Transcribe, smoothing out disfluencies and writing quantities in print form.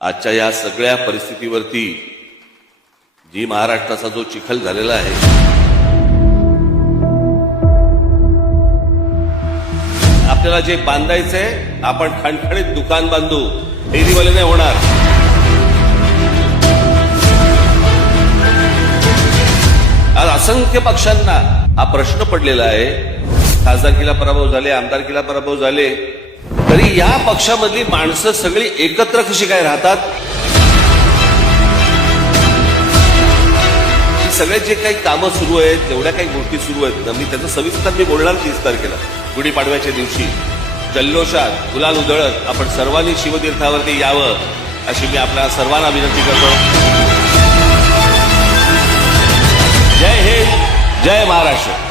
आजच्या या सगळ्या परिस्थितीवरती जी महाराष्ट्राचा जो चिखल झालेला आहे, आपल्याला जे बांधायचंय आपण खणखणीत दुकान बांधू, फेरीवाले नाही होणार. आज असंख्य पक्षांना हा प्रश्न पडलेला आहे. खासदारकीला पराभव झाले, आमदारकीला पराभव झाले, तरी या पक्षामधली माणसं सगळी एकत्र कशी काय राहतात? सगळे जे काही कामं सुरू आहेत, जेवढ्या काही गोष्टी सुरू आहेत ना, मी त्याचं सविस्तर मी बोलणार 30 तारखेला गुढीपाडव्याच्या दिवशी जल्लोषात गुलाल उधळत आपण सर्वांनी शिवतीर्थावरती यावं अशी मी आपल्या सर्वांना विनंती करतो. जय हिंद, जय महाराष्ट्र.